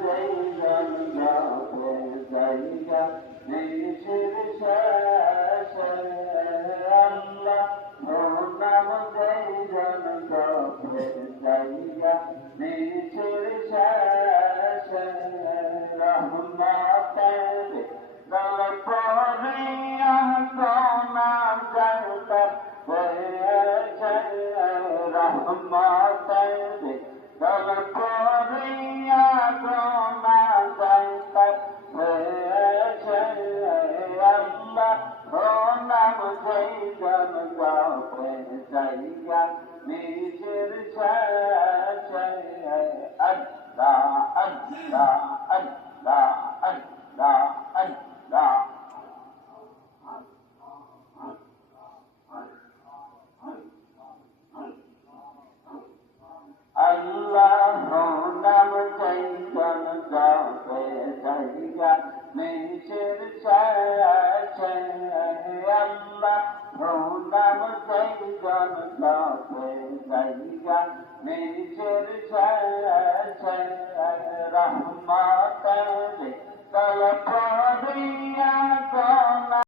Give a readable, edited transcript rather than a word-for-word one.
জৈজন গাতে জায়গা নিশির শেষে আল্লাহ নাম জৈজন গাতে জায়গা নিশির শেষে রহমতের দল পরিয়া সোনা জগত হয়েছে রহমতের দল পরিয়া সোনা জগত হয়েছে আল্লাহ নাম জৈজন গাতে জায়গা নিজের শেষে আল্লাহ আল্লাহ আল্লাহ আল্লাহ আল্লাহ আল্লাহ নাম জৈজন গাতে জায়গা নিজের শেষে আল্লাহ নাম জৈজন গাতে জায়গা নিজের শেষে রহমতের তলব